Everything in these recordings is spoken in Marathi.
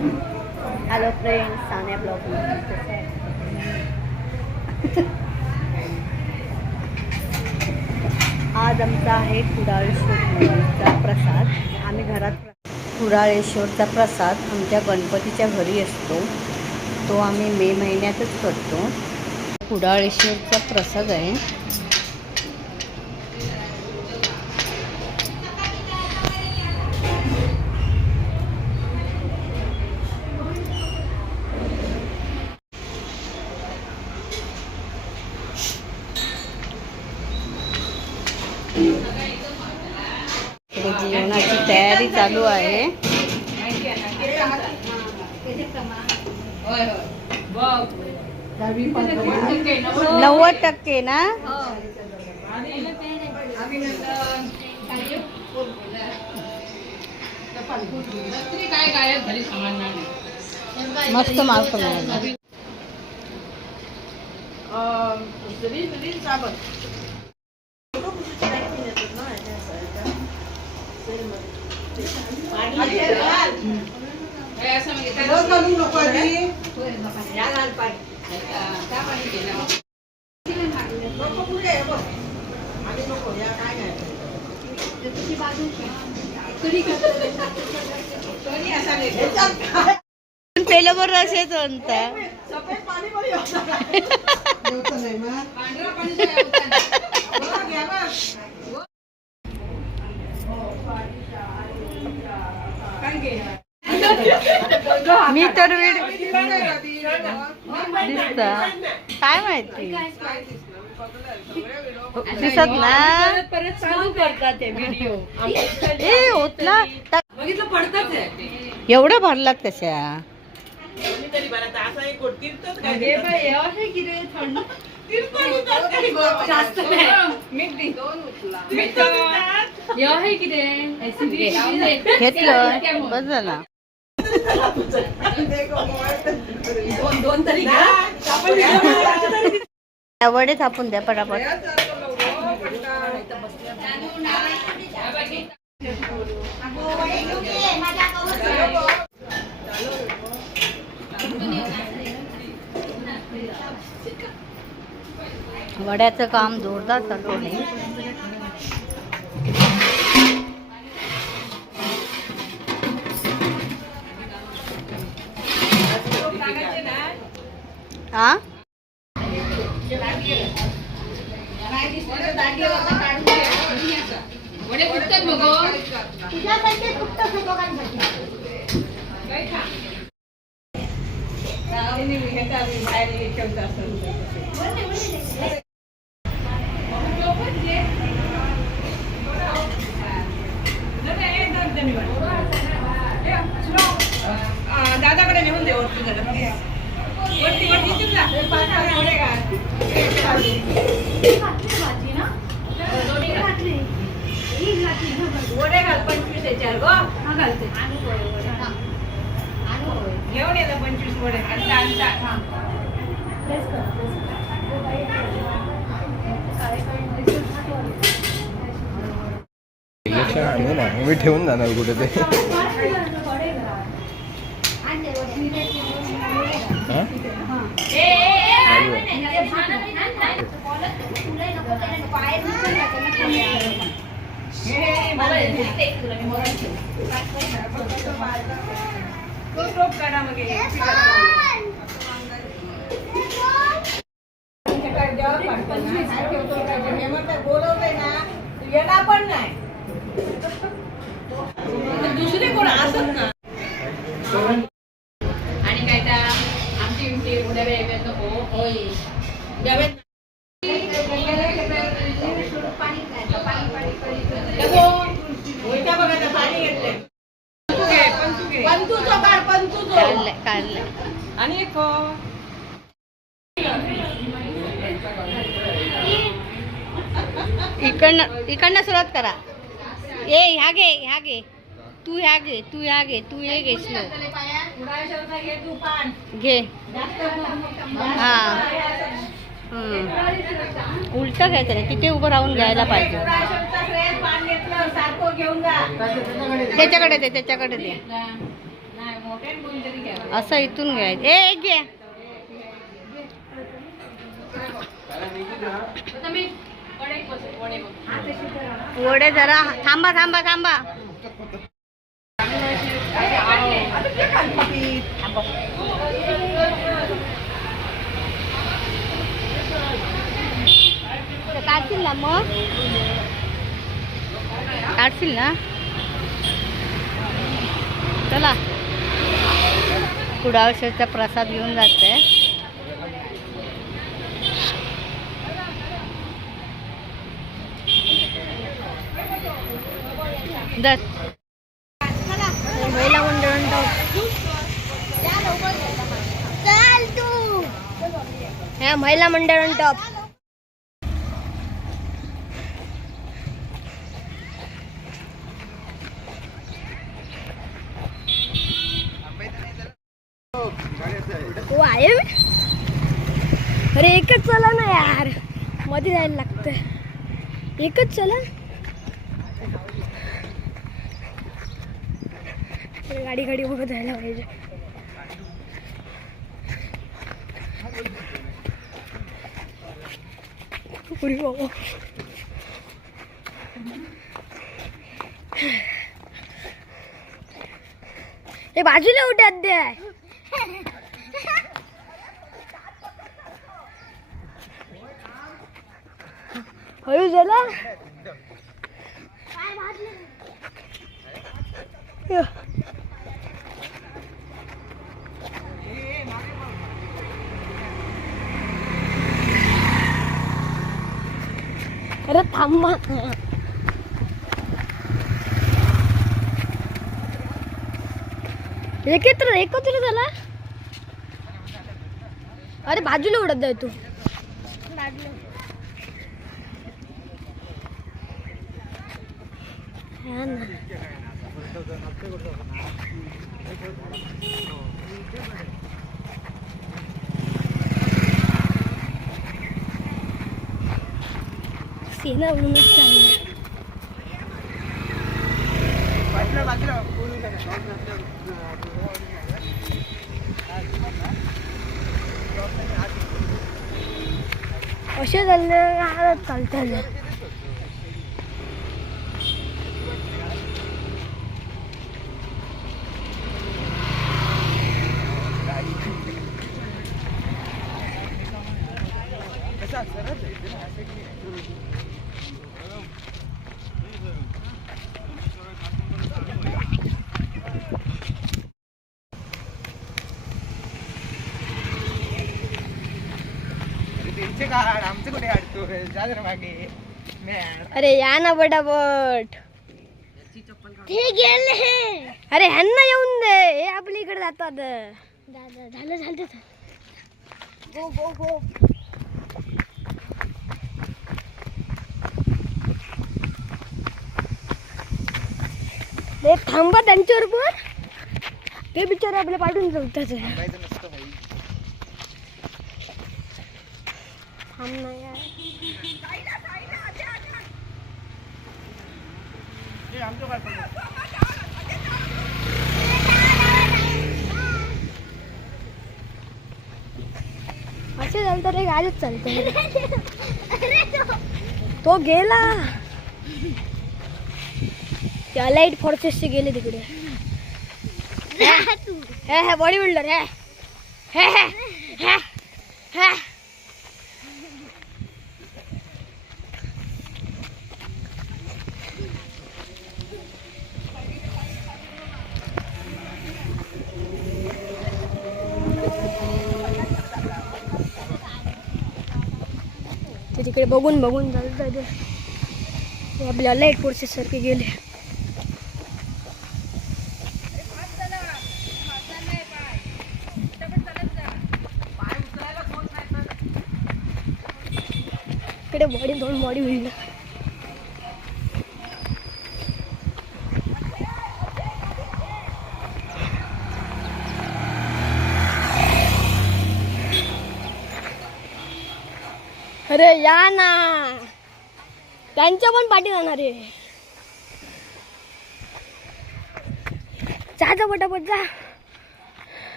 हॅलो फ्रेंड्स, सान्या ब्लॉग आज आमचा आहे कुडाळेश्वरचा प्रसाद. आम्ही घरात कुडाळेश्वरचा प्रसाद आमच्या गणपतीच्या घरी असतो. तो आम्ही मे महिन्यातच करतो. कुडाळेश्वरचा प्रसाद आहे. जेवणाची तयारी चालू आहे. 90% ना. मस्त मार्क मिळाला. पहिलं बरं असेच म्हणता. मी तर दिसता काय माहिती दिसत ना. होतला एवढं भरलात कशा. घेतलं बस झाला. वडे थापून द्या पटापट. वड्याचं काम जोरदार चालू आहे. हा दादाकडे नेऊन दे. वडे घाल 25 याच्यावर गो घालते. घेऊन येतं 25 वडे. मी ठेवून जाणार कुठे ते. बोलवते ना येणार पण नाही. दुसरे कोण असत ना. आणि काय त्या आमची उद्या वेळेत नको होय द्यावेत. पाणी घेतले काढलंय. आणि एक इकडनं सुरुवात करा. ह्या घे तू ह्या घे तू हे घेतलं घे. हा उलट घ्यायचं नाही. तिथे उभं राहून घ्यायला पाहिजे. त्याच्याकडे दे. असं इथून घ्यायचं. ए घे. वडे जरा थांबा थांबा थांबा. काढशील ना मग? काढशील ना? चला कुडाळशेरचा प्रसाद घेऊन जाते. महिला मंडळ चल तू. ह्या महिला मंडळ टॉप. हो आहे. अरे एकच चला ना यार, मध्ये जायला लागतं. एकच चला. गाडी गाडी बघत जायला पाहिजे. पुरी बाबा हे बाजूला उठे अध्याय. हळू झाला. अरे थांबा. एकत्र झाला. अरे बाजूला उडत जाय तू. हा ना. सेना म्हणूनच चाललंय. असे चालले चालत. आमचं कुठे अडतो मागे. अरे या ना पटापट. अरे ह्यांना येऊन दे. हे आपल्या इकडे जातात. झालं झालं. गो गो गो. थांबा त्यांच्यावर पण. ते बिचारे आपल्या पाठून जातात. असे झालं तर एक आजच चालतं. तो गेला. त्या लाईट फोर्सेसचे गेले तिकडे. हे बॉडी बिल्डर हे. तिकडे बघून बघून चालत. आपल्या लाईट फोर्सेस सारखे गेले. इकडे बॉडी दोन बॉडी होईल. अरे या ना. त्यांच्या पण पाठी जाणार आहे. जा पटापट जा.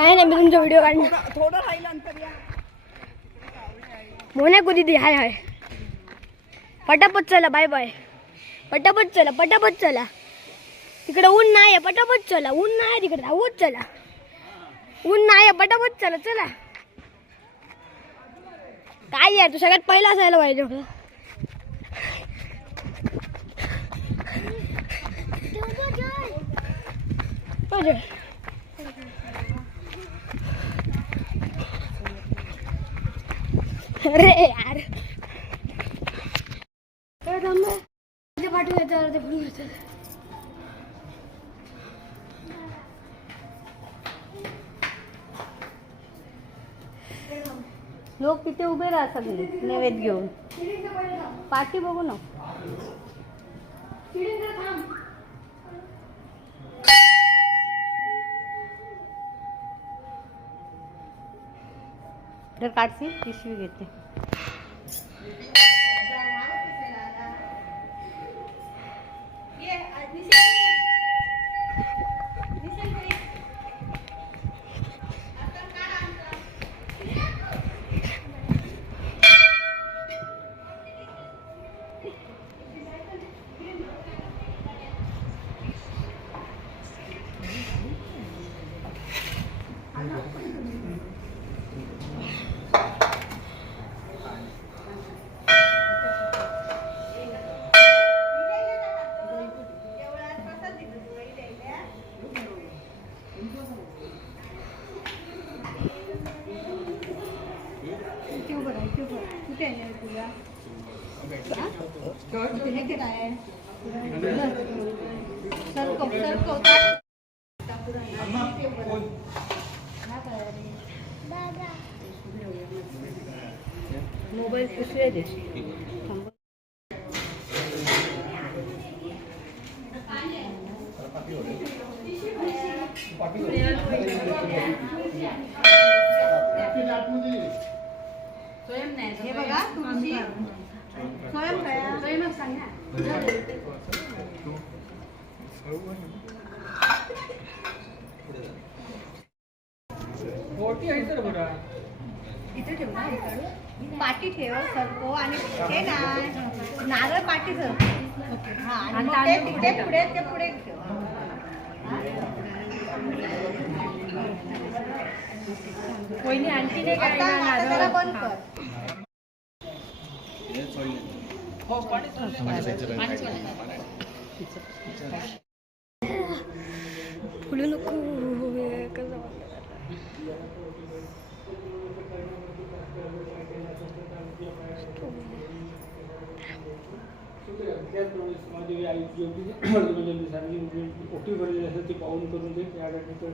काय नाही मी तुमचा व्हिडिओ काढणार. थोडं राहिलं अंतर या. मोना को दीदी हाय हाय. पटापट चला बाय बाय. पटापट चला. तिकडे ऊन नाही पटापट चला. ऊन नाही तिकडे धावत चला. ऊन नाही पटापट चला. काय यार तू सगळ्यात पहिला असायला पाहिजे होतं. अरे यार लोक तिथे उभे राहा सगळे नैवेद्य घेऊन. पाठी बघू ना. तर काढशी पिशवी घेते. मोबाईल पिशवी दे. हे बघा तुमची स्वयं काय सांग ना. इथे ठेव ना. पाठी ठेव सरको आणि ते ना नारळ पाठी सर. हा आणि ते पुढे ठेव. कोणी आणखी नाही काय नारळ बंद कर. फुलू नको माझी आई योग्य ओटी भरलेली असेल ती पाहून करून देईल. या घटनेचं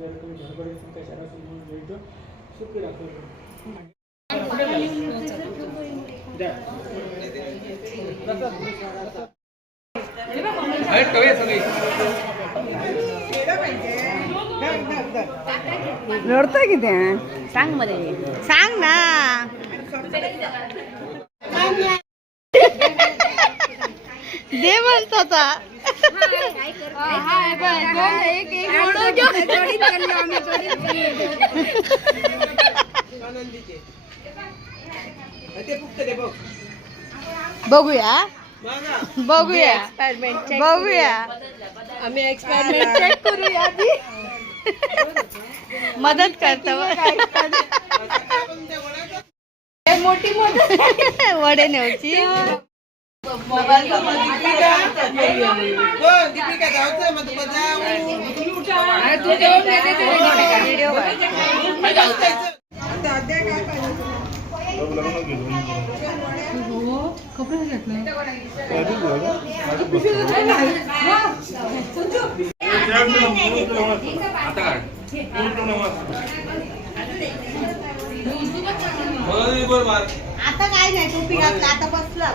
घरकडे कशाला सुखी राखलं. रडतोय की ते. सांग मध्ये सांग ना. दे म्हणतो आता. बघूया आम्ही एक्सपेरिमेंट चेक करूया आधी. मदत करतो. मोठी वडे नेवची. आता काय नाही टोपी घातला आता बसला.